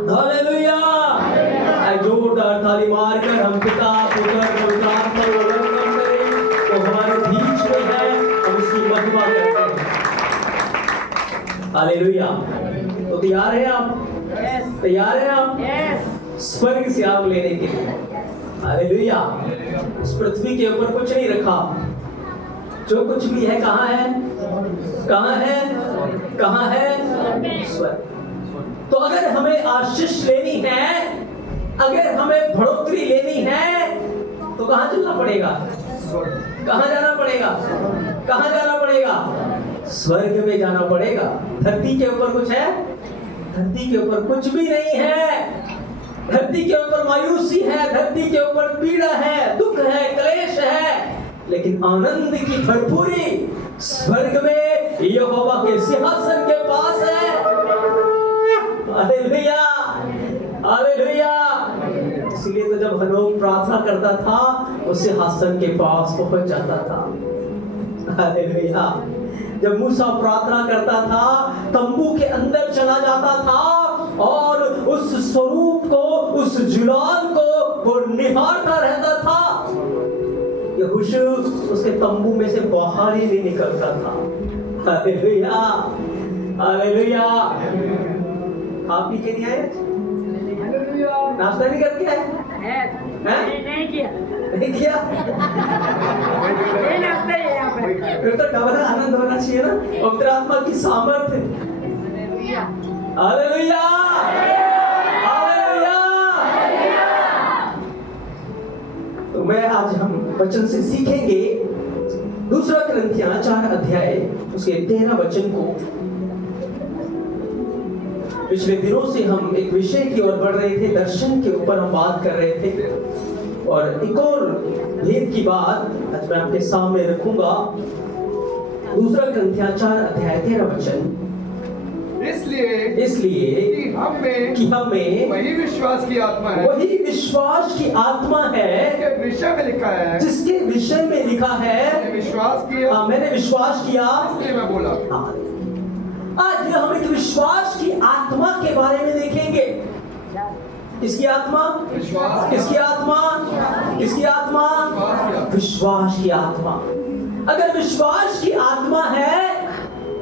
Hallelujah. जोरदार ताली मारकर हम पिता पुत्र पवित्र आत्मा को वेलकम करें। तो हमारे बीच में है, हम उसकी महिमा करते हैं। हालेलुया। तो तैयार हैं आप? तैयार हैं आप? स्वर्ग से आग लेने के लिए। हालेलुया। इस पृथ्वी के ऊपर कुछ नहीं रखा, जो कुछ भी है कहाँ है? कहाँ है? कहाँ है? स्वर्ग। तो अगर हमें आशीष लेनी है, अगर हमें बढ़ोतरी लेनी है, तो कहाँ चलना पड़ेगा? कहाँ जाना पड़ेगा? कहाँ जाना पड़ेगा? स्वर्ग में जाना पड़ेगा। धरती के ऊपर कुछ है? धरती के ऊपर कुछ भी नहीं है। धरती के ऊपर मायूसी है, धरती के ऊपर पीड़ा है, दुख है, क्लेश है, लेकिन आनंद की भरपूरी स्वर्ग में यहोवा के सिंहासन के पास है। Hallelujah, hallelujah. इसलिए तो जब हनोक प्रार्थना करता था, वो सिंहासन के पास पहुंच जाता था। हालेलुया। जब मूसा प्रार्थना करता था, तंबू के अंदर चला जाता था और उस स्वरूप को, उस जुलाल को वो निहारता रहता था। यहोशू उसके तंबू में से बाहर ही नहीं निकलता था। Hallelujah, hallelujah. आप ही के नहीं आए? नाश्ता नहीं करके आए? नहीं किया। नहीं किया? फिर तो डबल आनंद होना चाहिए ना, पवित्र आत्मा की सामर्थ्य। Hallelujah, hallelujah. तो मैं आज हम वचन से सीखेंगे दूसरा कुरिन्थियों 4 अध्याय उसके 13 वचन को। पिछले दिनों से हम एक विषय की ओर बढ़ रहे थे, दर्शन के ऊपर हम बात कर रहे थे, और एक और भेद की बात आज मैं आपके सामने रखूंगा। दूसरा कुरिन्थियों 4 अध्याय 13 वचन। इसलिए कि हम में वही विश्वास की आत्मा है, वही विश्वास की आत्मा है जिसके विषय में लिखा है, जिसके विषय में लिखा है। मैंने विश्वास किया, मैंने विश्वास किया, इसलिए मैं बोला। आज हम एक विश्वास की आत्मा के बारे में देखेंगे। किसकी आत्मा? विश्वास। किसकी आत्मा? किसकी आत्मा? विश्वास की आत्मा। अगर विश्वास की आत्मा है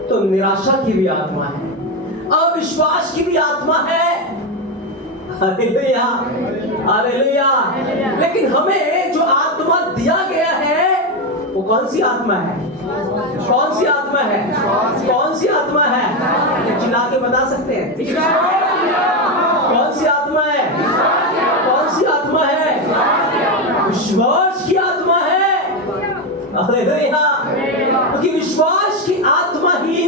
तो निराशा की भी आत्मा है, अविश्वास की भी आत्मा है। Hallelujah, hallelujah. लेकिन हमें जो आत्मा दिया गया है वो कौन सी आत्मा है? कौन सी आत्मा है? कौन सी आत्मा है? चिल्ला के बता सकते हैं? कौन सी आत्मा है? कौन सी आत्मा है? विश्वास की आत्मा है। हालेलुया। क्योंकि विश्वास की आत्मा ही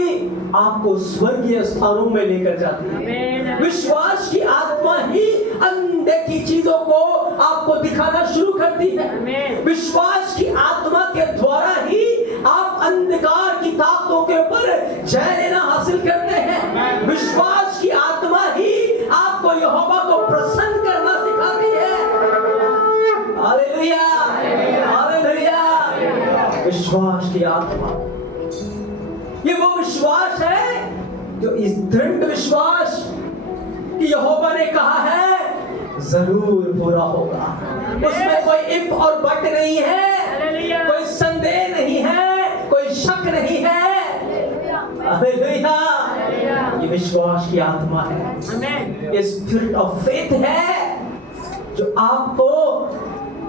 आपको स्वर्गीय स्थानों में लेकर जाती है। विश्वास की आत्मा ही अनदेखी चीजों को आपको दिखाना शुरू करती है। विश्वास की आत्मा के द्वारा ही आप अंधकार की ताकतों के ऊपर जय लेना हासिल करते हैं। विश्वास की आत्मा ही आपको यहोवा को प्रसन्न करना सिखाती है। Hallelujah, hallelujah. विश्वास की आत्मा, ये वो विश्वास है जो इस दृढ़ विश्वास कि यहोवा ने कहा है जरूर पूरा होगा। उसमें कोई इफ और बट नहीं है, कोई संदेह नहीं है, कोई शक नहीं है। हालेलुया। ये विश्वास की आत्मा है, ये स्पिरिट ऑफ फेथ है जो आपको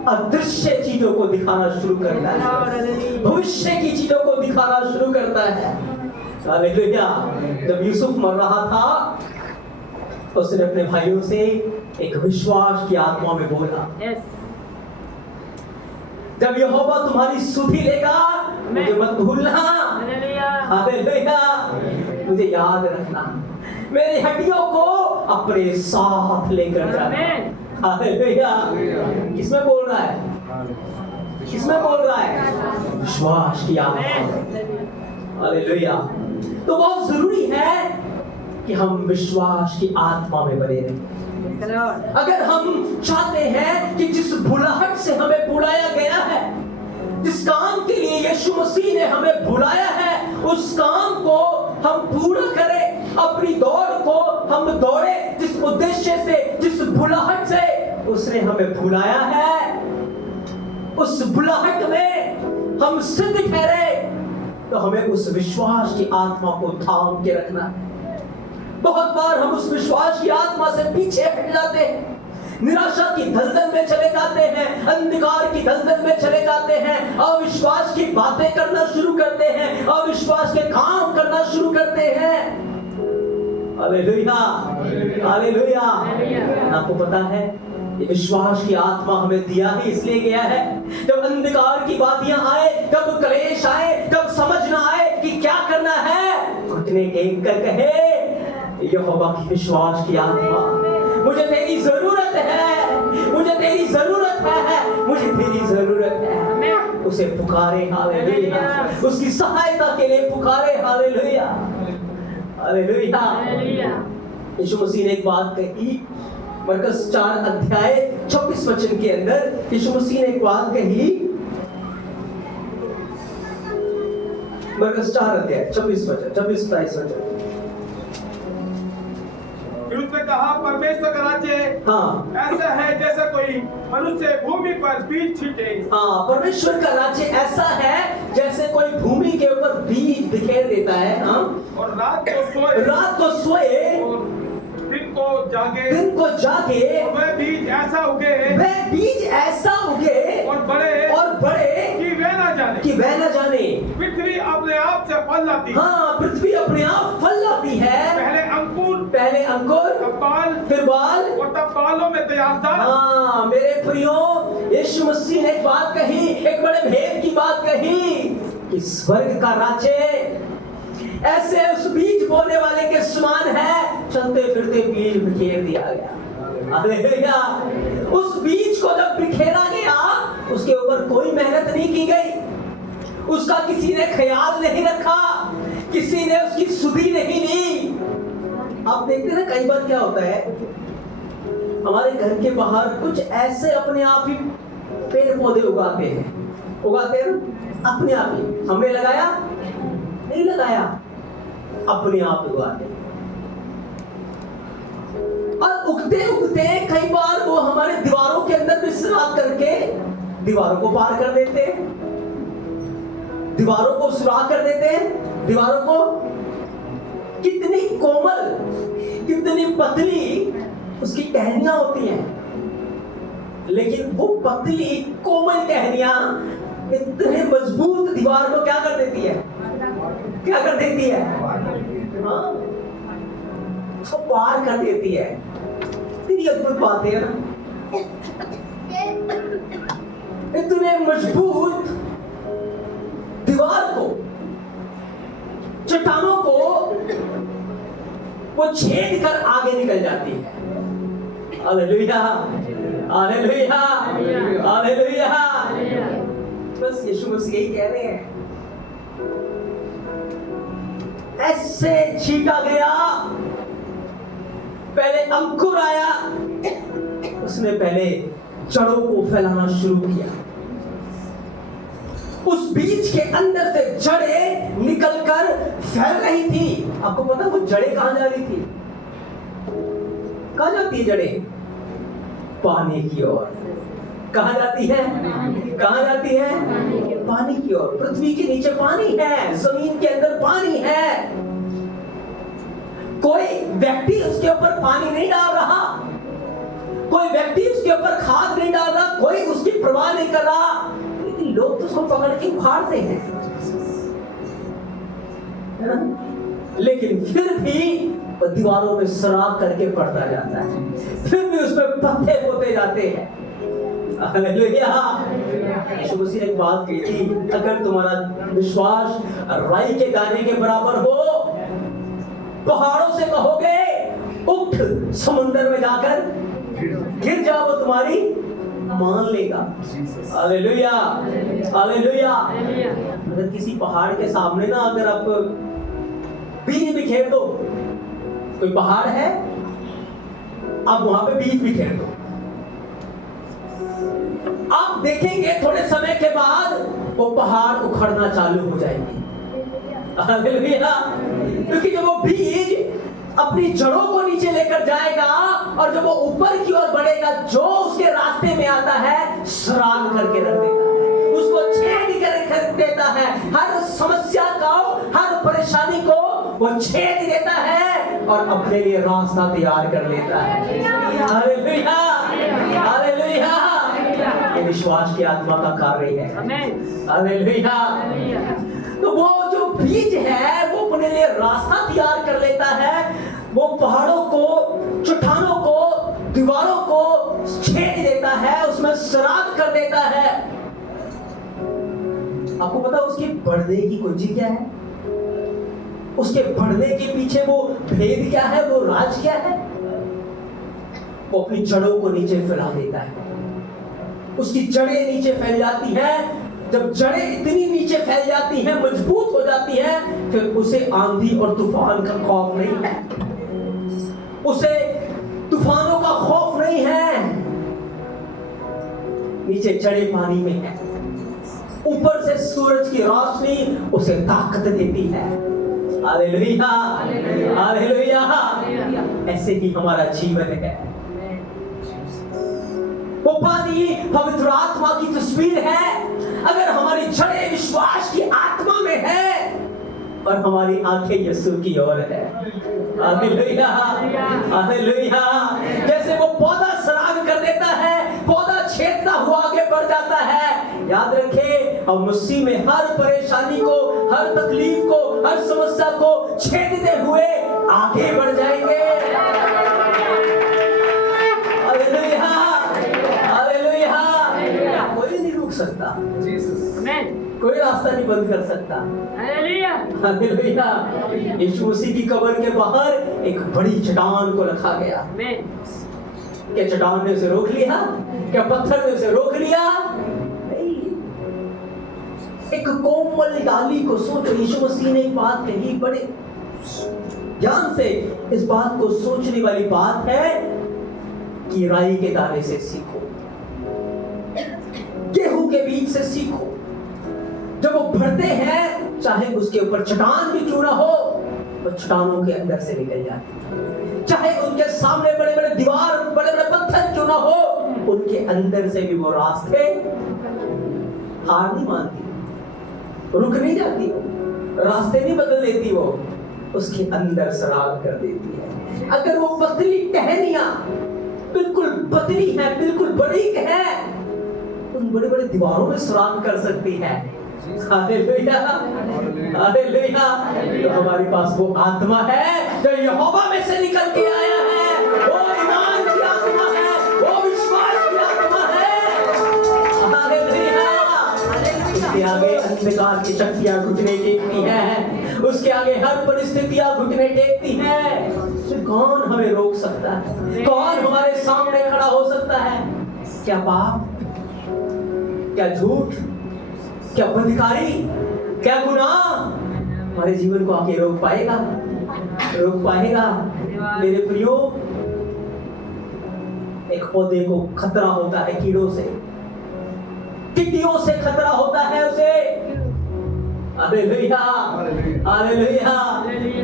अदृश्य चीजों को दिखाना शुरू करता है, भविष्य की चीजों को दिखाना शुरू करता है। हालेलुया। जब यूसुफ मर रहा था, उसने अपने भाइयों से एक विश्वास की आत्मा में बोला, जब यहोवा तुम्हारी सुधि लेगा मुझे मत भूलना। हालेलुया। मुझे याद रखना, मेरी हड्डियों को अपने साथ लेकर जाना। हालेलुया। किसमें बोल रहा है? किसमें बोल रहा है? विश्वास की आत्मा। हालेलुया। तो बहुत जरूरी है कि हम विश्वास की आत्मा में बने रहें। अगर हम चाहते हैं कि जिस बुलाहट से हमें बुलाया गया है, जिस काम के लिए यीशु मसीह ने हमें बुलाया है, उस काम को हम पूरा करें, अपनी दौड़ को हम दौड़े जिस उद्देश्य उसने हमें बुलाया है, उस बुलाहट में हम सिद्ध ठहरे, तो हमें उस विश्वास की आत्मा को थाम के रखना है। बहुत बार हम उस विश्वास की आत्मा से पीछे हट जाते हैं, निराशा की दलदल में चले जाते हैं, अंधकार की दलदल में चले जाते हैं, अविश्वास की बातें करना शुरू करते हैं, अविश्वास के काम करना शुरू करते हैं। Hallelujah, hallelujah. आपको पता है ये विश्वास की आत्मा हमें दिया ही इसलिए गया है, जब अंधकार की बातियां आए, जब क्लेश आए, जब समझ ना आए कि क्या करना है, घुटने टेक कर कहे यहोवा की विश्वास की आत्मा, मुझे तेरी जरूरत है, मुझे तेरी जरूरत है, मुझे तेरी जरूरत है। उसे पुकारे, हालेलुया, उसकी सहायता के लिए पुकारे, हालेलुया, हालेलुया। यीशु मसीह ने एक बात कही, मरकस 4 अध्याय 26 वचन के अंदर यीशु मसीह ने एक बात कही, मरकस 4 अध्याय 26 वचन, 26-22 वचन। फिर उसने कहा, परमेश्वर का राज्य ऐसा है जैसे कोई मनुष्य भूमि पर बीज छींटे। परमेश्वर का राज्य ऐसा है जैसे कोई भूमि के ऊपर बीज बिखेर देता है। और रात को सोए और दिन को जागे वह बीज ऐसा उगे और बढ़े कि वह न जाने। पृथ्वी अपने आप से फल लाती है। पृथ्वी अपने आप फल लाती है, पहले अंकुर फिर बाल और तब बालों में तैयार। मेरे प्रियो, यीशु मसीह ने एक बात कही, एक बड़े भेद की बात कही कि स्वर्ग का राज्य ऐसे उस बीज बोने वाले के समान है, चलते फिरते बीज बिखेर दिया गया। हालेलुया। उस बीज को जब बिखेरा गया, उसके ऊपर कोई मेहनत नहीं की गई, उसका किसी ने ख्याल नहीं रखा, किसी ने उसकी सुधि नहीं ली। आप देखते हैं कई बार क्या होता है, हमारे घर के बाहर कुछ ऐसे अपने आप ही पेड़ पौधे उगाते हैं ना, अपने आप ही। हमने लगाया नहीं, लगाया, अपने आप उगाते हैं। और उगते उगते कई बार वो हमारे दीवारों के अंदर विश्राम करके दीवारों को पार कर देते हैं, दीवारों को सुराख कर देते हैं। दीवारों को कितनी कोमल, कितनी पतली उसकी टहनियां होती हैं, लेकिन वो पतली कोमल टहनियां इतने मजबूत दीवार को क्या कर देती है, क्या कर देती है, उसको पार कर देती है। इतनी अद्भुत बात है ना, इतने मजबूत दीवार को, चट्टानों को वो छेद कर आगे निकल जाती है। Hallelujah, hallelujah, hallelujah. बस यीशु मसीह यही कह रहे हैं, ऐसे छीटा गया, पहले अंकुर आया, उसने पहले जड़ों को फैलाना शुरू किया। उस बीज के अंदर से जड़ें निकलकर फैल रही थी। आपको पता वो जड़ें कहां जा रही थी? कहां जाती है जड़ें? पानी की ओर। कहां जाती है? कहां जाती है? पानी की ओर। पृथ्वी के नीचे पानी है, जमीन के अंदर पानी है। कोई व्यक्ति उसके ऊपर पानी नहीं डाल रहा, कोई व्यक्ति उसके ऊपर खाद नहीं डाल रहा, कोई उसकी परवाह नहीं कर रहा, लेकिन लोग तो उसको पकड़ के उखाड़ते हैं, है ना? लेकिन फिर भी दीवारों में सराख करके पड़ता जाता है, फिर भी उसमें पत्ते पोते जाते हैं। हालेलुया। यीशु मसीह ने एक बात कही थी, अगर तुम्हारा विश्वास राई के दाने के बराबर हो, पहाड़ों से कहोगे उठ समुद्र में जाकर गिर जाओ, वो तुम्हारी मान लेगा। Hallelujah, hallelujah. अगर किसी पहाड़ के सामने ना अगर आप बीज बिखेर दो, कोई पहाड़ है, आप वहां पे बीज बिखेर दो, आप देखेंगे थोड़े समय के बाद वो पहाड़ उखड़ना चालू हो जाएंगे। हालेलुया। क्योंकि जब वो बीज अपनी जड़ों को नीचे लेकर जाएगा, और जब वो ऊपर की ओर बढ़ेगा, जो उसके रास्ते में आता है श्राप करके रख देता है, उसको छेद कर देता है। हर समस्या को, हर परेशानी को वो छेद देता है और अपने लिए रास्ता तैयार कर लेता है। Hallelujah, hallelujah. ये विश्वास की आत्मा का कार्य है। हालेलुया। तो वो जो बीज है वो अपने लिए रास्ता तैयार कर लेता है। वो पहाड़ों को, चट्टानों को, दीवारों को छेद देता है, उसमें श्राप कर देता है। आपको पता उसके बढ़ने की कुंजी क्या है? उसके बढ़ने के पीछे वो भेद क्या है, वो राज क्या है? वो अपनी जड़ों को नीचे फैला देता है। उसकी जड़ें नीचे फैल जाती हैं। जब जड़ें इतनी नीचे फैल जाती हैं, मजबूत हो जाती हैं, फिर उसे आंधी और तूफान का खौफ नहीं है, उसे तूफानों का खौफ नहीं है। नीचे जड़ें पानी में है, ऊपर से सूरज की रोशनी उसे ताकत देती है। Hallelujah, hallelujah. ऐसे ही हमारा जीवन है। वो पानी पवित्र आत्मा की तस्वीर है। अगर हमारी जड़ें विश्वास की आत्मा में है और हमारी आंखें यीशु की ओर है। Hallelujah, hallelujah. जैसे वो पौधा श्राप कर देता है, पौधा छेदता हुआ आगे बढ़ जाता है। याद रखें, हम मसीह में हर परेशानी को, हर तकलीफ को, हर समस्या को छेदते हुए आगे बढ़ जाएंगे। Hallelujah, hallelujah. कोई नहीं रुक सकता, कोई रास्ता नहीं बंद कर सकता। Hallelujah, hallelujah. यीशु मसीह की कब्र के बाहर एक बड़ी चट्टान को रखा गया। क्या चट्टान ने उसे रोक लिया? क्या पत्थर ने उसे रोक लिया? नहीं। एक कोमल डाली को सोचो। यीशु मसीह ने एक बात कही, बड़े ध्यान से इस बात को सोचने वाली बात है कि राई के दाने से सीखो, गेहूं के बीज से सीखो। जब वो बढ़ते हैं, चाहे उसके ऊपर चट्टान भी क्यों ना हो, वो चट्टानों के अंदर से निकल जाती है। चाहे उनके सामने बड़े बड़े दीवार, बड़े बड़े पत्थर क्यों ना हो, उनके अंदर से भी वो रास्ते हार नहीं मानती, रुक नहीं जाती, रास्ते नहीं बदल देती, वो उसके अंदर श्राप कर देती है। अगर वो पतली टहनियां बिल्कुल पतली है, बिल्कुल बारीक है, उन बड़े बड़े दीवारों में श्राप कर सकती है। Hallelujah, hallelujah. तो हमारे पास वो आत्मा है जो यहोवा में से निकल के आया है। वो ईमान की आत्मा है, वो विश्वास की आत्मा है। हालेलुया। उसके आगे अंधकार की शक्तियां घुटने टेकती हैं, उसके आगे हर परिस्थितियां घुटने टेकती हैं। तो कौन हमें रोक सकता है? कौन हमारे सामने खड़ा हो सकता है? क्या पाप, क्या झूठ, क्या बदकारी, क्या गुनाह हमारे जीवन को आके रोक पाएगा? रोक पाएगा? मेरे प्रियो, एक पौधे को खतरा होता है कीड़ों से, टिड्डियों से खतरा होता है उसे। Hallelujah, hallelujah.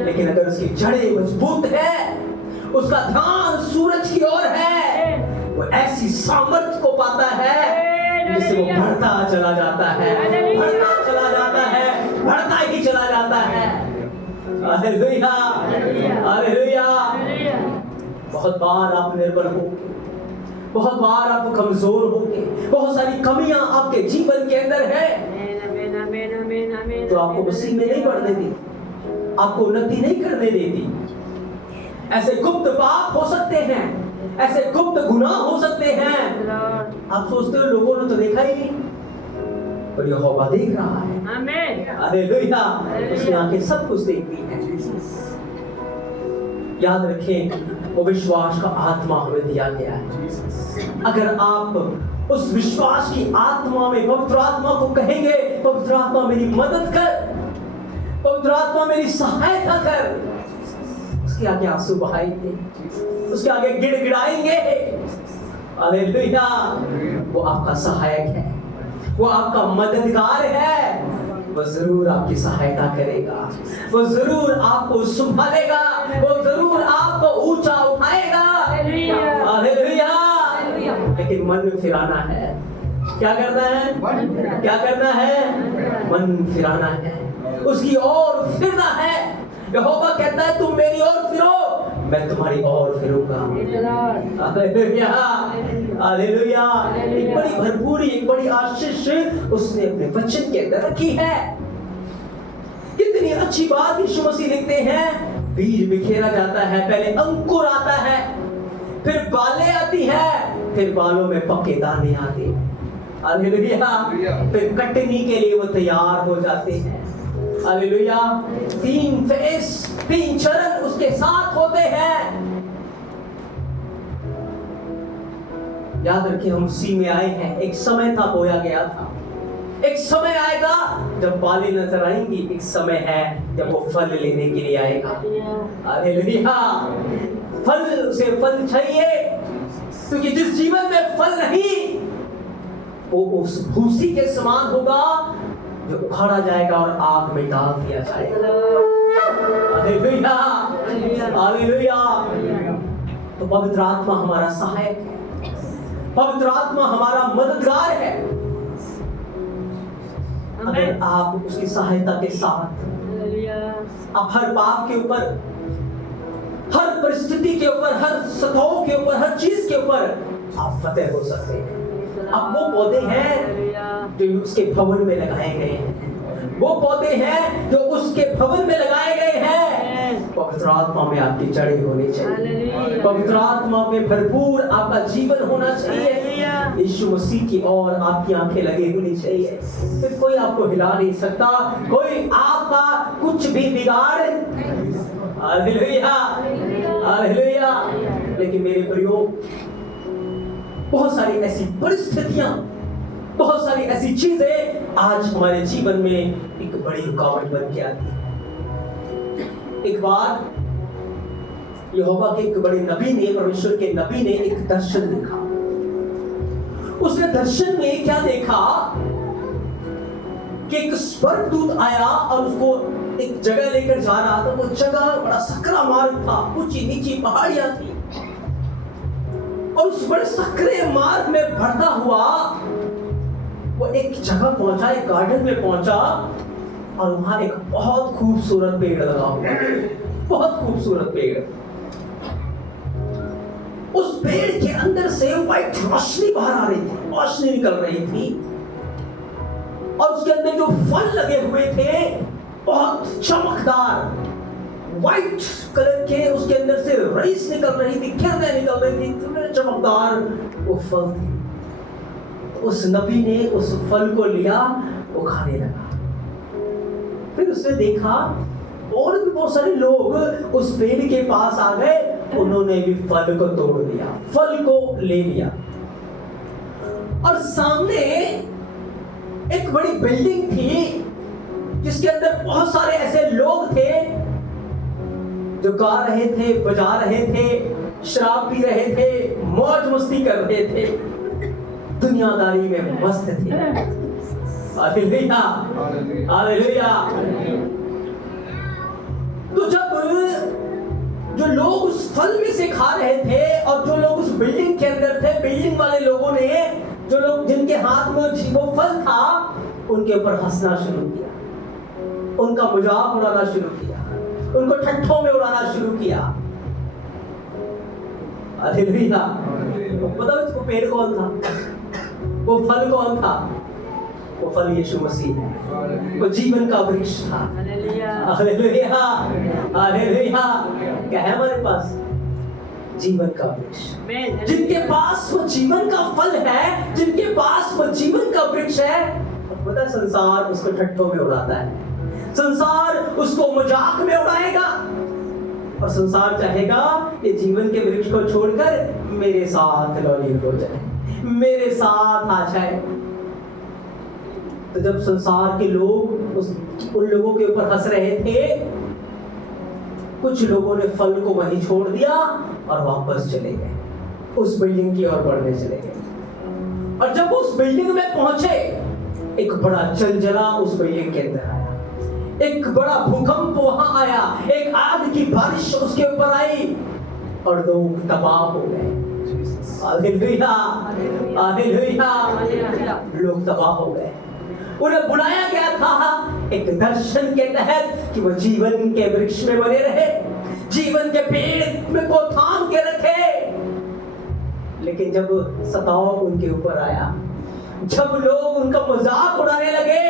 लेकिन अगर उसकी जड़ें मजबूत है, उसका ध्यान सूरज की ओर है, वो ऐसी सामर्थ्य को पाता है जिससे वो बढ़ता चला जाता है, बढ़ता चला जाता है, बढ़ता ही चला जाता है। Hallelujah, hallelujah. बहुत बार आप निर्बल हो, बहुत बार आप कमजोर होंगे, बहुत सारी कमियां आपके जीवन के अंदर है, तो आपको मसीह में नहीं बढ़ने देती, आपको उन्नति नहीं करने देती। ऐसे गुप्त पाप हो सकते हैं, ऐसे गुप्त गुनाह हो सकते हैं। आप सोचते हो लोगों ने तो देखा ही नहीं, पर यहोवा देख रहा है। आमीन, हालेलुया। उसकी आंखें सब कुछ देखती हैं। याद रखें, वो विश्वास का आत्मा हमें दिया गया है। अगर आप उस विश्वास की आत्मा में पवित्र आत्मा को कहेंगे, पवित्र आत्मा मेरी मदद कर, पवित्र आत्मा मेरी सहायता कर, उसके आगे आंसू बहाएंगे, उसके आगे गिड़गिड़ाएंगे। हालेलुया। वो आपका सहायक है, वो आपका मददगार है। वो जरूर आपकी सहायता करेगा, वो जरूर आपको संभालेगा, वो जरूर आपको ऊंचा उठाएगा। हालेलुया। लेकिन मन फिराना है। क्या करना है? क्या करना है? मन फिराना है, उसकी ओर फिरना है। यहोवा कहता है तुम मेरी ओर फिरो, मैं तुम्हारी ओर फिरूंगा। Hallelujah, hallelujah. एक बड़ी भरपूरी, एक बड़ी आशीष उसने अपने वचन के अंदर रखी है। कितनी अच्छी बात यीशु मसीह लिखते हैं। बीज बिखेरा जाता है, पहले अंकुर आता है, फिर बालें आती है, फिर बालों में पक्के दाने आते हैं। हालेलुया। फिर कटनी के लिए वो तैयार हो जाते हैं। हालेलुया। 3 फेस, 3 चरण उसके साथ होते हैं। याद रखिए, हम उसी में आए हैं। एक समय था, बोया गया था। एक समय आएगा जब बालें नजर आएंगी। एक समय है जब वो फल लेने के लिए आएगा। हालेलुया। फल, उसे फल चाहिए, क्योंकि जिस जीवन में फल नहीं, वो उस भूसी के समान होगा जो उखाड़ा जाएगा और आग में डाल दिया जाएगा। Hallelujah, hallelujah. तो पवित्र आत्मा हमारा सहायक है, पवित्र आत्मा हमारा मददगार है। अगर आप उसकी सहायता के साथ आप हर पाप के ऊपर, हर परिस्थिति के ऊपर, हर सताओं के ऊपर, हर चीज के ऊपर आप फतेह हो सकते हैं। अब वो पौधे हैं जो उसके भवन में लगाए गए हैं, वो पौधे हैं जो उसके भवन में लगाए गए हैं। पवित्र आत्मा में आपकी जड़ें होनी चाहिए, पवित्र आत्मा में भरपूर आपका जीवन होना चाहिए। यीशु मसीह की ओर आपकी आंखें लगी होनी चाहिए। फिर कोई आपको हिला नहीं सकता, कोई आपका कुछ भी बिगाड़। Hallelujah, hallelujah. लेकिन मेरे प्रियो, बहुत सारी ऐसी परिस्थितियां, बहुत सारी ऐसी चीजें आज हमारे जीवन में एक बड़ी रुकावट बन के आती है। एक बार यहोवा के एक बड़े नबी ने, परमेश्वर के नबी ने एक दर्शन देखा। उसने दर्शन में क्या देखा कि एक स्वर्गदूत आया और उसको एक जगह लेकर जा रहा था। वो जगह बड़ा सकरा मार्ग था, ऊंची नीची पहाड़ियां थी, और उस बड़े सकरे मार्ग में बढ़ता हुआ वो एक जगह पहुंचा, एक गार्डन में पहुंचा, और वहां एक बहुत खूबसूरत पेड़ लगा हुआ, बहुत खूबसूरत पेड़। उस पेड़ के अंदर से व्हाइट रोशनी बाहर आ रही थी, रोशनी निकल रही थी, और उसके अंदर जो फल लगे हुए थे बहुत चमकदार व्हाइट कलर के, उसके अंदर से रईस निकल रही थी, किरणें निकल रही थी, कितने चमकदार वो फल थे। उस नबी ने उस फल को लिया, वो खाने लगा। फिर उसने देखा और भी बहुत सारे लोग उस पेड़ के पास आ गए, उन्होंने भी फल को तोड़ लिया, फल को ले लिया। और सामने एक बड़ी बिल्डिंग थी जिसके अंदर बहुत सारे ऐसे लोग थे जो गा रहे थे, बजा रहे थे, शराब पी रहे थे, मौज मस्ती कर रहे थे, दुनियादारी में मस्त थे। Hallelujah, hallelujah. तो जब जो लोग उस फल में से खा रहे थे और जो लोग उस बिल्डिंग के अंदर थे, बिल्डिंग वाले लोगों ने, जो लोग जिनके हाथ में वो फल था, उनके ऊपर हंसना शुरू किया, उनका मजाक उड़ाना शुरू किया, उनको ठट्ठों में उड़ाना शुरू किया। हालेलुया। पता है उसको पेड़ कौन था, वो फल कौन था? वो फल यीशु मसीह है, वो जीवन का वृक्ष था। Hallelujah, hallelujah. क्या है हमारे पास? जीवन का वृक्ष। जिनके पास वो जीवन का फल है, जिनके पास वो जीवन का वृक्ष है, पता है संसार उसको ठट्ठों में उड़ाता है, संसार उसको मजाक में उड़ाएगा, और संसार चाहेगा कि जीवन के वृक्ष को छोड़कर मेरे साथ लॉलीप हो जाए, मेरे साथ आ जाए। तो जब संसार के लोग उन लोगों के ऊपर हंस रहे थे, कुछ लोगों ने फल को वहीं छोड़ दिया और वापस चले गए, उस बिल्डिंग की ओर बढ़ने चले गए। और जब उस बिल्डिंग में पहुंचे, एक बड़ा जलजला उस बिल्डिंग के अंदर आया, एक बड़ा भूकंप वहां आया, एक आग की बारिश उसके ऊपर आई और लोग तबाह हो गए। Hallelujah, hallelujah. लोग तबाह हो गए। उन्हें बुलाया गया था एक दर्शन के तहत कि वो जीवन के वृक्ष में बने रहे, जीवन के पेड़ में को थाम के रखे। लेकिन जब सताव उनके ऊपर आया, जब लोग उनका मजाक उड़ाने लगे,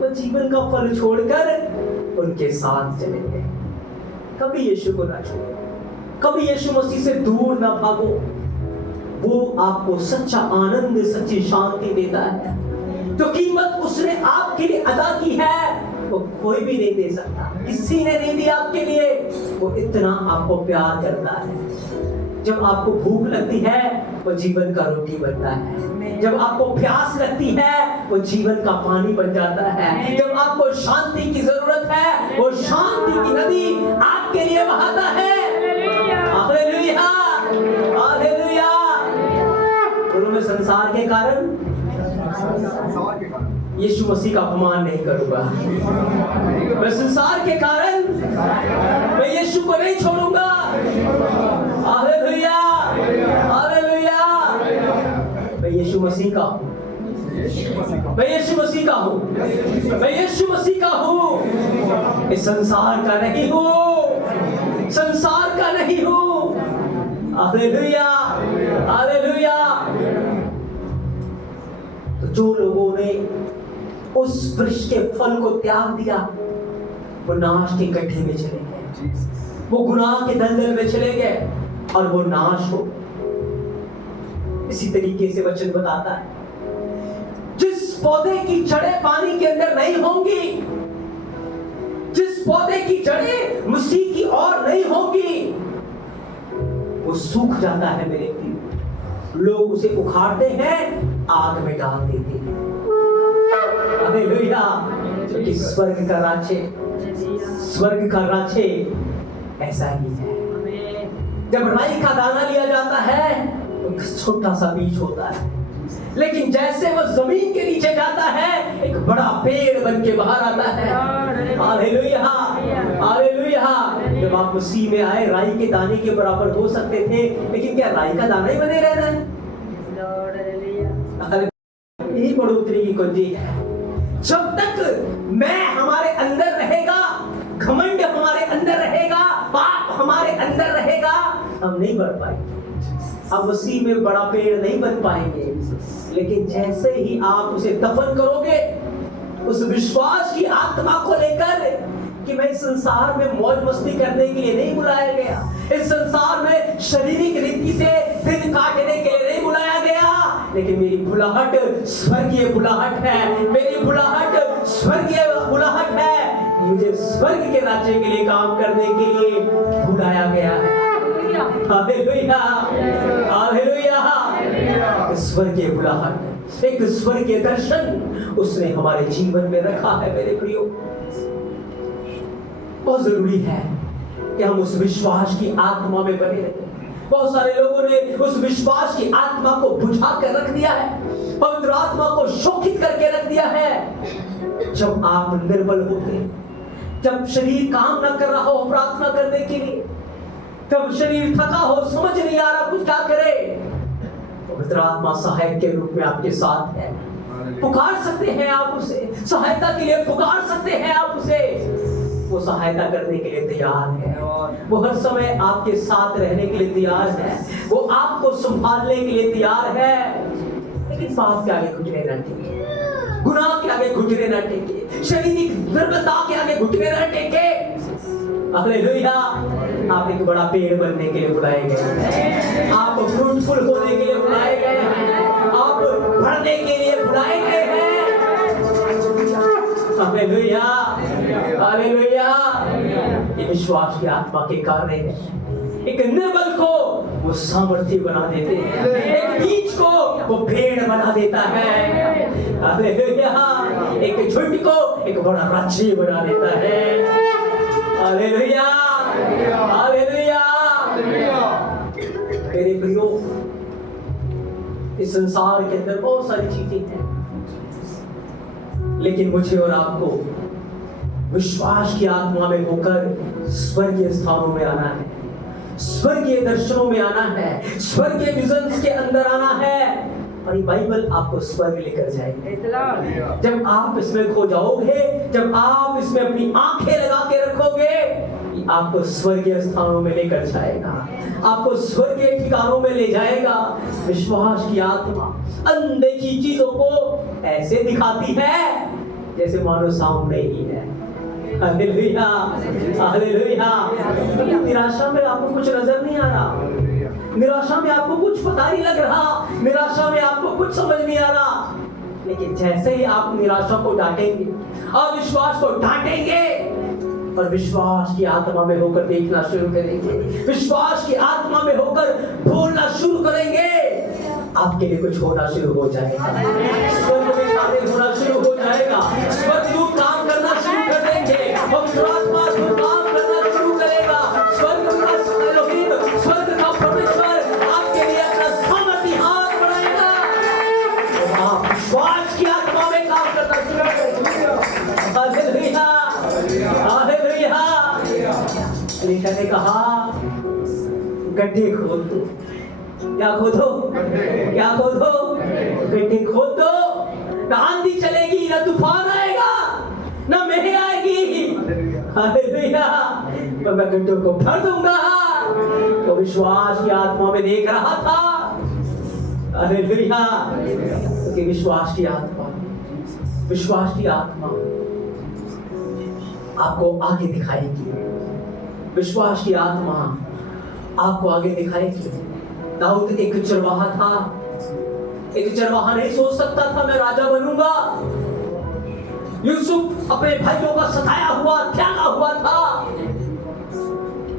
तो जीवन का फल छोड़कर उनके साथ चले गए। कभी यीशु को ना छोड़ो, कभी यीशु मसीह से दूर ना भागो। वो आपको सच्चा आनंद, सच्ची शांति देता है। जो कीमत उसने आपके लिए अदा की है वो कोई भी नहीं दे सकता, किसी ने नहीं दी आपके लिए। वो इतना आपको प्यार करता है। जब आपको भूख लगती है वो जीवन का रोटी बनता है, जब आपको प्यास लगती है वो जीवन का पानी बन जाता है, जब आपको शांति की जरूरत है वो शांति की नदी आपके लिए बहाता है। Hallelujah, hallelujah. उन्होंने संसार के कारण यीशु मसीह का अपमान नहीं करूंगा। मैं संसार के कारण मैं यीशु को नहीं छोड़ूंगा। Hallelujah, hallelujah. मैं यीशु मसीह का हूँ, मैं यीशु मसीह का हूँ, मैं यीशु मसीह का हूँ। इस संसार का नहीं हूँ, संसार का नहीं हूँ। Hallelujah, hallelujah. तो जो लोगों ने उस वृक्ष के फल को त्याग दिया वो नाश के गड्ढे में चले गए, वो गुनाह के दलदल में चले गए और वो नाश हो। इसी तरीके से वचन बताता है, जिस पौधे की जड़ें पानी के अंदर नहीं होंगी, जिस पौधे की जड़ें मसीह की ओर नहीं होंगी, वो सूख जाता है मेरे प्रिय। लोग उसे उखाड़ते हैं, आग में डाल देते हैं। हालेलुया। क्योंकि स्वर्ग का राज्य, स्वर्ग का राज्य ऐसा ही है। जब राई का दाना लिया जाता है तो छोटा सा बीज होता है, लेकिन जैसे वो जमीन के नीचे जाता है एक बड़ा पेड़ बन के बाहर आता है। Hallelujah, hallelujah. जब आप मसीह में आए राई के दाने के बराबर हो सकते थे, लेकिन क्या राई का दाना ही बने रहना है? यही बढ़ोतरी की कुंजी है। जब तक मैं हमारे अंदर रहेगा, घमंड हमारे अंदर रहेगा, पाप हमारे अंदर रहेगा, हम नहीं बढ़ पाएंगे, हम मसीह में बड़ा पेड़ नहीं बन पाएंगे। लेकिन जैसे ही आप उसे दफन करोगे, उस विश्वास की आत्मा को लेकर कि मैं इस संसार में मौज मस्ती करने के लिए नहीं बुलाया गया, इस संसार में शारीरिक रीति से दिन काटने के लिए नहीं बुलाया गया, लेकिन मेरी बुलाहट स्वर्गीय बुलाहट है, मेरी बुलाहट स्वर्गीय बुलाहट है। मुझे स्वर्ग के राज्य के लिए काम करने के लिए बुलाया गया है। Hallelujah, hallelujah. स्वर्गीय बुलाहट, एक स्वर्गीय दर्शन उसने हमारे जीवन में रखा है मेरे प्रियो। बहुत जरूरी है कि हम उस विश्वास की आत्मा में बने रहें। बहुत सारे लोगों ने उस विश्वास की आत्मा को बुझा कर रख दिया है, पवित्र आत्मा को शोकित करके रख दिया है। जब आप निर्बल होते, जब शरीर काम न कर रहा हो प्रार्थना करने के लिए, जब शरीर थका हो, समझ नहीं आ रहा कुछ क्या करे, पवित्र आत्मा सहायक के रूप में आपके साथ है। पुकार सकते हैं आप उसे, सहायता के लिए पुकार सकते हैं आप उसे। वो सहायता करने के लिए तैयार है, वो हर समय आपके साथ रहने के लिए तैयार है, वो आपको संभालने के लिए तैयार है। लेकिन पाप के आगे घुटने न टेके, गुनाह के आगे घुटने न टेके, शारीरिक निर्बलता के आगे घुटने न टेके। हालेलुया। आप एक बड़ा पेड़ बनने के लिए बुलाए गए, आप फ्रूटफुल होने के लिए बुलाए गए हैं, आप बढ़ने के लिए बुलाए गए हैं। Hallelujah, hallelujah. ये विश्वास की आत्मा के कार्य है। एक निर्बल को वो सामर्थ्य बना देते हैं, एक बीज को वो पेड़ बना देता है। हालेलुया। एक झुंड को एक बड़ा राज्य बना देता है। Hallelujah, hallelujah. मेरे प्रियो, इस संसार के अंदर बहुत सारी चीजें हैं, लेकिन मुझे और आपको विश्वास की आत्मा में होकर स्वर्गीय स्थानों में आना है, स्वर्गीय दर्शनों में आना है, स्वर्गीय विजन्स के अंदर आना है। और ये बाइबल आपको स्वर्ग लेकर जाएगी। जब आप इसमें खो जाओगे, जब आप इसमें अपनी आंखें लगा के रखोगे, ये आपको स्वर्गीय स्थानों में लेकर जाएगा, आपको स्वर्गीय ठिकानों में ले जाएगा। विश्वास की आत्मा अनदेखी चीजों को ऐसे दिखाती है जैसे मानो सामने ही है। Hallelujah, hallelujah. निराशा में आपको कुछ नजर नहीं आ रहा, निराशा में आपको कुछ पता नहीं लग रहा, निराशा में आपको कुछ समझ नहीं आ रहा, लेकिन जैसे ही आप निराशा को डांटेंगे, अविश्वास को डांटेंगे और विश्वास की आत्मा में होकर देखना शुरू करेंगे, विश्वास की आत्मा में होकर बोलना शुरू करेंगे, आपके लिए कुछ होना शुरू हो जाएगा। स्वर्ग में शामिल होना शुरू हो जाएगा, स्वर्गदूत काम करना शुरू कर देंगे, पवित्र आत्मा काम करना शुरू करेगा। स्वर्ग का एलोहिम, स्वर्ग का परमेश्वर आपके लिए अपना सामर्थी हाथ बढ़ाएगा। तो आप विश्वास की आत्मा में काम करना शुरू करेंगे। Hallelujah, hallelujah. एलीशा ने कहा, गड्ढे खोद दो। क्या खोदो? क्या खोदो? गड्ढे खोद दो। ना आंधी चलेगी, ना तूफान आएगा, ना मेह आएगी। हालेलुया। तो मैं गड्ढों को भर दूंगा। तो विश्वास की आत्मा में देख रहा था। हालेलुया। क्योंकि विश्वास की आत्मा, विश्वास की आत्मा आपको आगे दिखाएगी, विश्वास की आत्मा आपको आगे दिखाएगी। दाऊद एक चरवाहा था, एक चरवाहा नहीं सोच सकता था मैं राजा बनूंगा। यूसुफ अपने भाइयों का सताया हुआ, त्यागा हुआ था,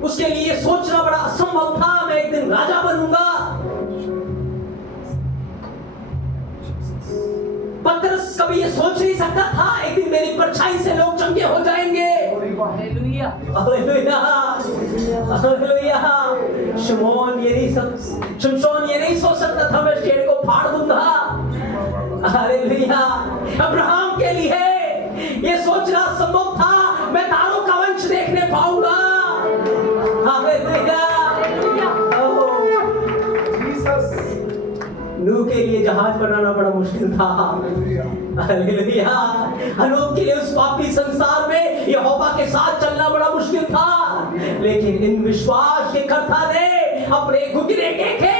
उसके लिए सोचना बड़ा असंभव था मैं एक दिन राजा बनूंगा। पतरस कभी ये सोच नहीं सकता था एक दिन मेरी परछाई से लोग चंगे हो जाएंगे। Hallelujah, hallelujah. शमशोन ये नहीं सोच सकता था मैं शेर को फाड़ दूंगा। हालेलुया। अब्राहम के लिए ये सोचना संभव था मैं तारों का वंश देखने पाऊंगा। हालेलुया। नूह के लिए जहाज बनाना बड़ा मुश्किल था। हालेलुया। हनोक के लिए उस पापी संसार में यहोवा के साथ चलना बड़ा मुश्किल था, लेकिन इन विश्वास के कर्ता ने अपने घुटने देखे,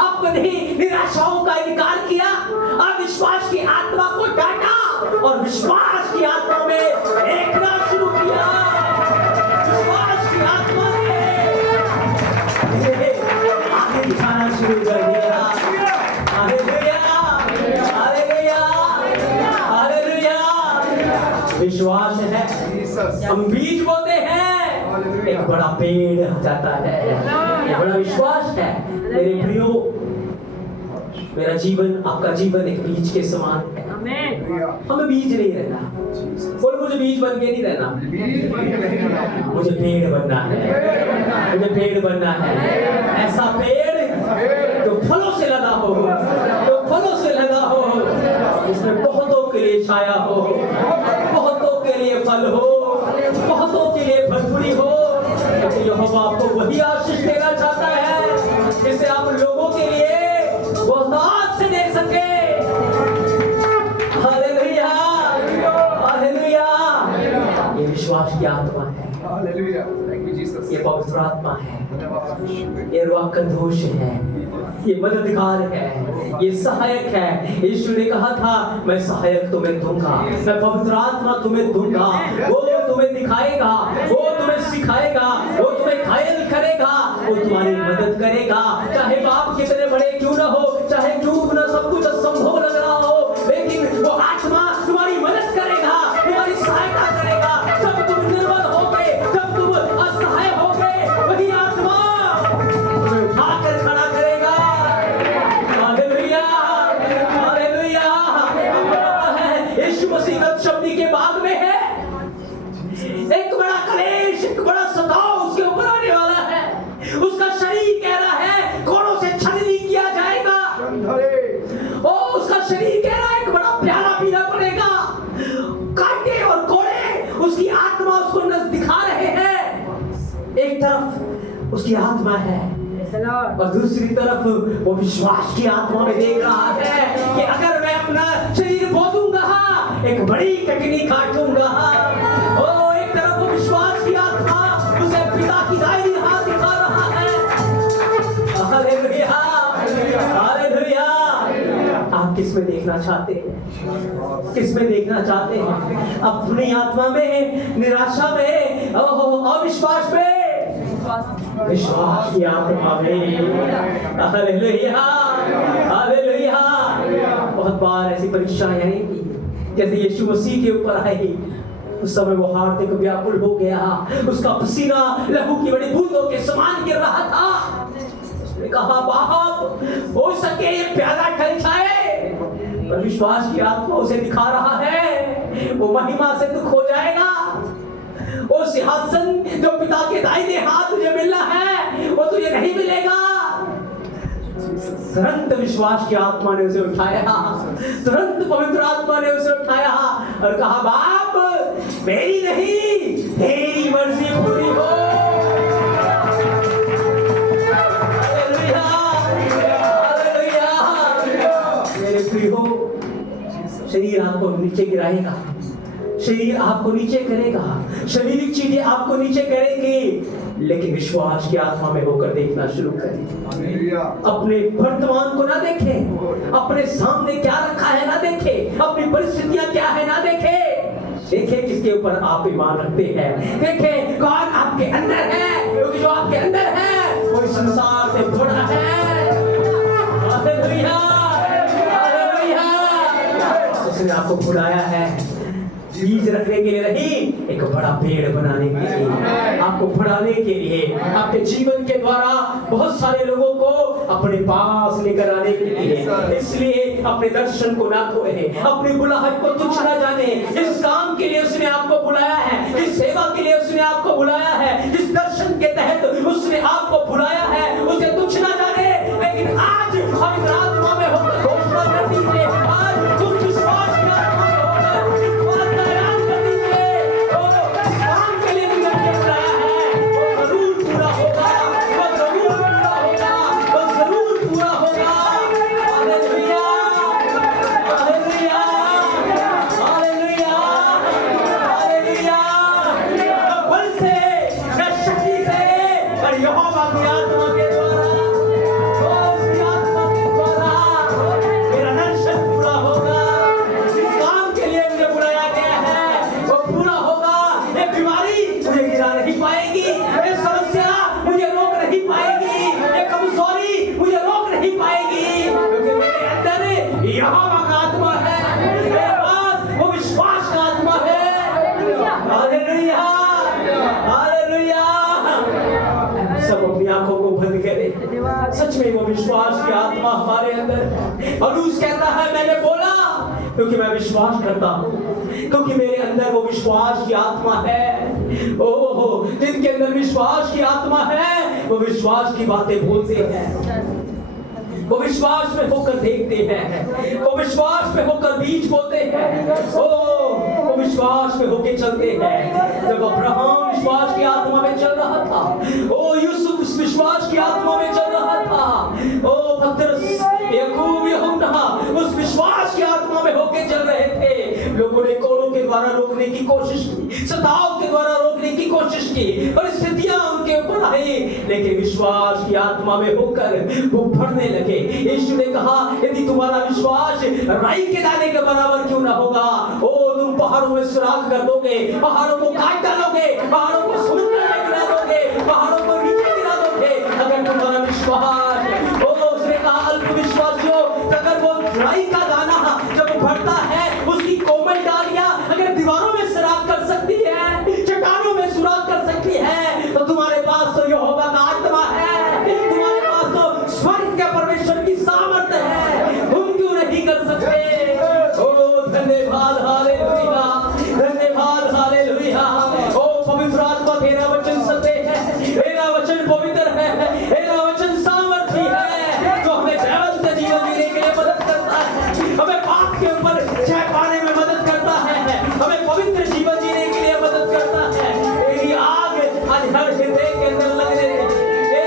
अपनी निराशाओं का इनकार किया, अविश्वास की आत्मा को डांटा और विश्वास की आत्मा में देखना शुरू किया। विश्वास की आत्मा ने आगे दिखाना शुरू कर दिया। Hallelujah, hallelujah, hallelujah. विश्वास है, हम बीज बोते हैं, एक बड़ा पेड़ हो जाता है। एक बड़ा विश्वास है। मेरे प्रियो, मेरा जीवन, आपका जीवन एक बीज के समान है। हमें बीज नहीं रहना, बोल मुझे बीज बन के नहीं रहना, मुझे पेड़ बनना है, मुझे पेड़ बनना है। ऐसा पेड़ जो फलों से लदा हो, जो फलों से लदा हो, जिसमें बहुतों के लिए छाया हो, बहुतों के लिए फल हो, बहुतों के लिए फलफुली हो। क्योंकि यहोवा आपको वही आशीष देना चाहता है जिसे आप लोगों के लिए बहुत से दे सके। Hallelujah, hallelujah. ये विश्वास की आत्मा है, ये पवित्र आत्मा है, ये रूह कदोश है, ये मददगार है, ये सहायक है। यीशु ने कहा था मैं सहायक तुम्हें दूंगा, मैं पवित्र आत्मा तुम्हें दूंगा। वो तुम्हें दिखाएगा, वो तुम्हें सिखाएगा, वो तुम्हें घायल करेगा, वो तुम्हारी मदद करेगा। चाहे बाप कितने बड़े क्यों ना हो, चाहे क्यों ना सब कुछ असंभव लग रहा हो, लेकिन वो आत्मा तुम्हारी मदद करेगा, तुम्हारी सहायता करेगा। जब तुम निर्बल होगे, जब तुम असहाय होगे, वही आत्मा तुम्हें उठाकर खड़ा करेगा। Hallelujah, hallelujah. आपको पता है यीशु मसीह शब्दी के बाद में है एक बड़ा क्लेश, एक बड़ा सताव उसके ऊपर आने वाला है। उसका शरीर कह रहा है उसकी आत्मा है, और दूसरी तरफ वो विश्वास की आत्मा में देख रहा है कि अगर मैं अपना शरीर बो दूंगा, एक बड़ी कटनी काटूंगा। ओ एक तरफ वो विश्वास की आत्मा उसे पिता की दाहिनी हाथ दिखा रहा है। Hallelujah, hallelujah. आप किस में देखना चाहते हैं? किस में देखना चाहते हैं? अपनी आत्मा में, निराशा में, अविश्वास में, विश्वास की आत्मा में? Hallelujah, hallelujah. बहुत बार ऐसी परीक्षाएं आई थी, जैसे यीशु मसीह के ऊपर आई, उस समय वो हार्दिक व्याकुल हो गया, उसका पसीना लहू की बड़ी बूंदों के समान गिर रहा था। उसने कहा, बाप हो सके ये प्याला टल जाए, पर विश्वास की आत्मा उसे दिखा रहा है वो महिमा से दुख हो जाएगा। वो सिंहासन जो पिता के दाहिने हाथ तुझे मिलना है, वो तुझे नहीं मिलेगा। तुरंत विश्वास की आत्मा ने उसे उठाया, तुरंत पवित्र आत्मा ने उसे उठाया और कहा, बाप मेरी नहीं तेरी मर्जी पूरी हो। Hallelujah, hallelujah. मेरे प्रियो, शरीर आपको नीचे गिराएगा, शरीर आपको नीचे करेगा, शारीरिक चीजें आपको नीचे करेंगी, लेकिन विश्वास की आत्मा में होकर देखना शुरू करें। अपने वर्तमान को ना देखें, अपने सामने क्या रखा है ना देखें, अपनी परिस्थितियां क्या है ना देखें, देखें किसके ऊपर आप ईमान रखते हैं, देखें कौन आपके अंदर है, क्योंकि जो आपके अंदर है वो इस संसार से बड़ा है। Hallelujah, hallelujah. उसने आपको बुलाया है बीज रखने के लिए नहीं, एक बड़ा पेड़ बनाने के लिए, आपको बढ़ाने के लिए, आपके जीवन के द्वारा बहुत सारे लोगों को अपने पास लेकर आने के लिए। इसलिए अपने दर्शन को ना खोए, अपनी बुलाहट को तुच्छ ना जाने। जिस काम के लिए उसने आपको बुलाया है, जिस सेवा के लिए उसने आपको बुलाया है, जिस दर्शन के तहत उसने आपको बुलाया है, उसे तुच्छ ना जाने। लेकिन आज हम आत्मा में होकर घोषणा कर दीजिए, आज उस विश्वास की आत्मा में होकर इस बात का ऐलान कर दीजिए, इस काम के लिए मुझे बुलाया है, वो जरूर पूरा होगा, वो जरूर पूरा होगा, वो जरूर पूरा होगा। Hallelujah, hallelujah, hallelujah, hallelujah. न बल से, न शक्ति से, पर यहोवा की आत्मा के द्वारा, उसकी आत्मा के द्वारा मेरा दर्शन पूरा होगा। जिस काम के लिए मुझे बुलाया गया है वो पूरा होगा। ये बीमारी मुझे गिरा नहीं पाएगी, ये समस्या मुझे रोक नहीं पाएगी, ये कमजोरी मुझे रोक नहीं पाएगी, क्योंकि मेरे अंदर यहोवा का आत्मा है, मेरे पास वो विश्वास का आत्मा है। Hallelujah, hallelujah. सब अपनी आंखों को बंद करें। सच में वो विश्वास की आत्मा हमारे अंदर, और उस कहता है मैंने बोला क्योंकि मैं विश्वास करता हूँ, क्योंकि मेरे अंदर वो विश्वास की आत्मा है। ओहो, जिनके अंदर विश्वास की आत्मा है वो विश्वास की बातें बोलते हैं, वो विश्वास में होकर देखते हैं, वो विश्वास में होकर बीज बोते हैं, वो विश्वास में होकर चलते हैं। जब अब्राहम विश्वास की आत्मा में चल रहा था, ओ यूसुफ उस विश्वास की आत्मा में चल रहा था, ओ पतरस, याकूब, यूहन्ना उस विश्वास की आत्मा में होकर चल रहे थे। लोगों ने कोड़ों के द्वारा रोकने की कोशिश की, सताव के द्वारा रोकने की कोशिश की, परिस्थितियां उनके ऊपर आई, लेकिन विश्वास की आत्मा में होकर वो बढ़ने लगे। यीशु ने कहा, यदि तुम्हारा विश्वास राई के दाने के बराबर क्यों ना होगा, ओ तुम पहाड़ों में सुराख कर दोगे, पहाड़ों को काट डालोगे, पहाड़ों को समुद्र में गिरा दोगे, पहाड़ों को नीचे गिरा दोगे, अगर तुम्हारा विश्वास। ओ उसने कहा, अल्प विश्वासियों, अगर वो राई का दाना जब बढ़ता है, उसकी कोमल डालियां अगर दीवारों में सुराख कर सकती है, चट्टानों में सुराख कर सकती है, तो तुम्हारे पास तो यहोवा का आत्मा है, तुम्हारे पास तो स्वर्ग के परमेश्वर की सामर्थ्य है, तुम क्यों नहीं कर सकते? ओ धन्यवाद, हालेलुया, धन्यवाद, हालेलुया। ओ पवित्र आत्मा, तेरा वचन सत्य है, तेरा वचन पवित्र है, तेरा वचन सामर्थी है, जो हमें जीवंत जीवन जीने के लिए मदद करता है, हमें पाप के ऊपर जय पाने में मदद करता है, हमें पवित्र जीवन जीने के लिए मदद करता है। तेरी आग आज हर हृदय के अंदर लगने दे,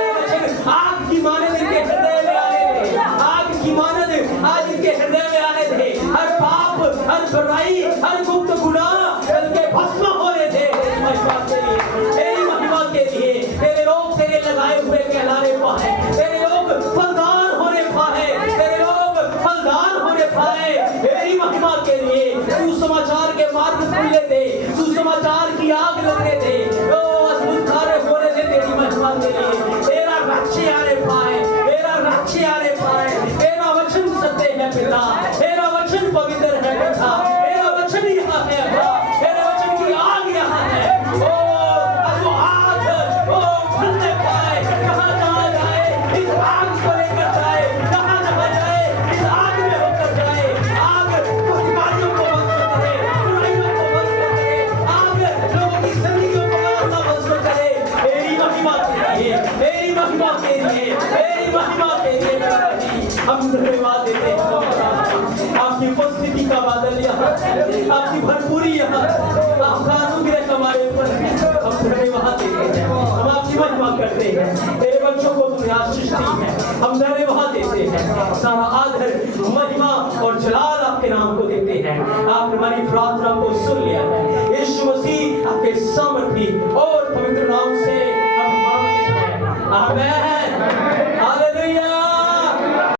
समाचार की आग लगने दे, ओ अद्भुत कार्य होने दे तेरी महिमा के लिए। तेरा रक्षे आने पाए, तेरा रक्षे आने पाए। तेरा वचन सत्य है पिता, तेरा वचन पवित्र है पिता, तेरा वचन यहाँ है पिता, तेरे वचन की आग यहाँ है। ओ जो आग ओ खुलने पाए, कहाँ कहाँ जाए इस आग को लेकर जाए, कहाँ कहाँ जाए इस आग में होकर जाए। आग बीमारियों को भस्म करे, बुराइयों को भस्म करे, आग लोगों की जिंदगियों को मारना भस्म करे। तेरी महिमा के लिए, तेरी महिमा के लिए, तेरी महिमा के लिए प्रभु जी हम धन्यवाद देते हैं। आपकी उपस्थिति का बादल यहाँ, आपकी भरपूरी यहाँ, आपका अनुग्रह हमारे ऊपर है। हम धन्यवाद देते हैं, हम आपकी महिमा करते हैं। तेरे बच्चों को तुमने आशीष दी है, हम धन्यवाद देते हैं। सारा आदर, महिमा और जलाल आपके नाम को देते हैं। आपने हमारी प्रार्थना को सुन लिया है। यीशु मसीह आपके सामर्थी और पवित्र नाम से हम मांगते हैं, आमीन।